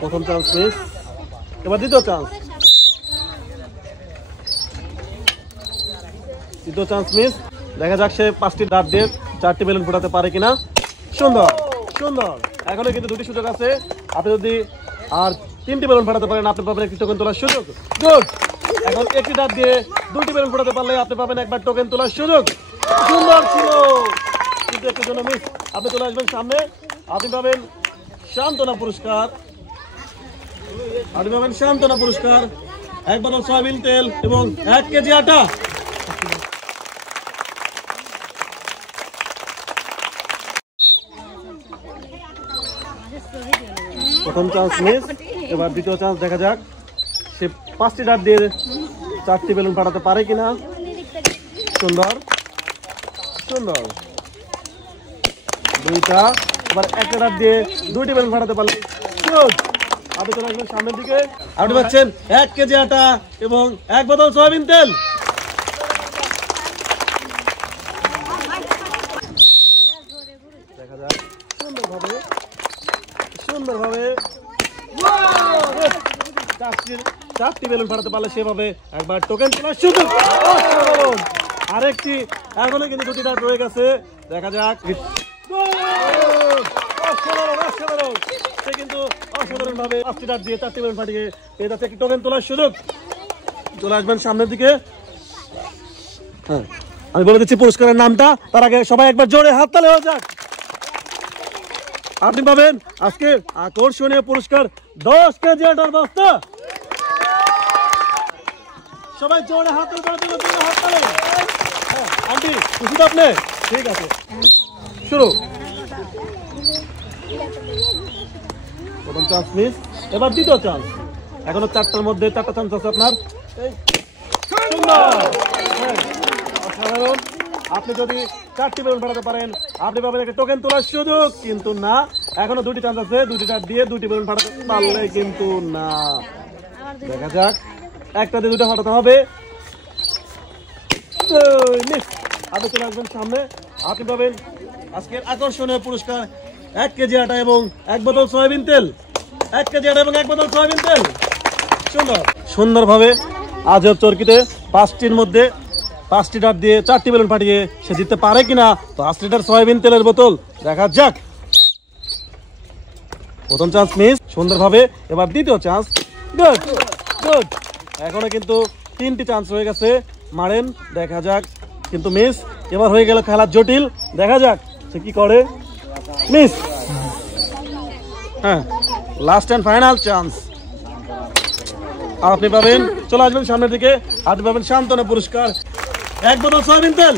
প্রথম chance miss, এবার দ্বিতীয় চান্স, দ্বিতীয় চান্স মিস। দেখা যাক সে 5টি ডাট দিয়ে 4টি বেলুন ফোটাতে পারে কিনা। সুন্দর সুন্দর, এখনো কিন্তু 2টি সুযোগ আছে। আপনি যদি আর 3টি বেলুন ফাটাতে পারেন আপনি পাবেন একটি টোকেন তোলার সুযোগ। গুড, এখন একটি ডাট দিয়ে 2টি বেলুন ফোটাতে পারলে আপনি পাবেন একবার টোকেন তোলার সুযোগ। সুন্দর ছিল, কিন্তু একটু জন্য মিস। আপনি চলে আসবেন সামনে, আপনি পাবেন সান্ত্বনা পুরস্কার, আপনি পাবেন সান্ত্বনা পুরস্কার, 1 বোতল সয়াবিন তেল এবং 1 কেজি আটা। প্রথম চান্স মিস, এবার দ্বিতীয় চান্স। দেখা যাক সে 5টি ডাট দিয়ে 4টি বেলুন ফাটাতে পারে কিনা। সুন্দর সুন্দর, 2টা, এবার একটা ডাট দিয়ে 2টি বেলুন ফাটাতে পারলে গুড। আপনি চলে আসবেন সামনের দিকে, আপনি পাচ্ছেন 1 কেজি আটা এবং 1 বোতল সয়াবিন তেল। দেখা যাক সুন্দরভাবে সুন্দরভাবে 4টি বেলুন ফাটাতে পারলে সেভাবে একবার টোকেন তোলার সুযোগ। আরেকটি, এখনো কিন্তু 2টি ডাট রয়ে গেছে। দেখা যাক, সে কিন্তু অসাধারণ ভাবে 5টি ডাট দিয়ে 4টি বেলুন ফাটিয়ে পেয়ে যাচ্ছে একটি টোকেন তোলার সুযোগ। চলে আসবেন সামনের দিকে। হ্যাঁ, আমি বলে দিচ্ছি পুরস্কারের নামটা, তার আগে সবাই একবার জোরে হাততালি হয়ে যাক। আপনি পাবেন আজকে আকর্ষণীয় পুরস্কার 10 কেজি আটার বস্তা। সবাই জোরে হাততালি করে দিল, জোরে হাততালি। হ্যাঁ আন্টি, খুশি তো আপনি? ঠিক আছে, শুরু। প্রথম চান্স মিস, এবার দ্বিতীয় চান্স। এখনো 4টার মধ্যে 4টা চান্স আছে আপনার। সুন্দর, অসাধারণ। আপনি যদি 4টি বেলুন ফাটাতে পারেন আপনি পাবেন একটা টোকেন তোলার সুযোগ, কিন্তু না, এখনো 2টি চান্স আছে। 2টি ডাট দিয়ে 2টি বেলুন ফাটাতে পারলে কিন্তু না। দেখা যাক, একটা দিয়ে 2টা ফাটাতে হবে। আপনি চলে আসবেন সামনে, আপনি পাবেন আজকের আকর্ষণীয় পুরস্কার 1 কেজি আটা এবং 1 বোতল সয়াবিন তেল। 1 কেজি আটা এবং 1 বোতল সয়াবিন তেল। সুন্দর সুন্দরভাবে আজব চরকিতে 5টির মধ্যে 5টি ডাট দিয়ে 4টি বেলুন ফাটিয়ে সে জিততে পারে কিনা 5 লিটার সয়াবিন তেলের বোতল। দেখা যাক। প্রথম চান্স মিস, সুন্দরভাবে। এবার দ্বিতীয় চান্স। গুড গুড, এখনো কিন্তু 3টি চান্স রয়ে গেছে, মারেন। দেখা যাক, কিন্তু মিস। এবার হয়ে গেল খেলার জটিল। দেখা যাক সে কি করে। মিস। হ্যাঁ, লাস্ট এন্ড ফাইনাল চান্স। আপনি পাবেন, চলে আসবেন সামনের দিকে, আপনি পাবেন সান্ত্বনা পুরস্কার 1 বোতল সয়াবিন তেল।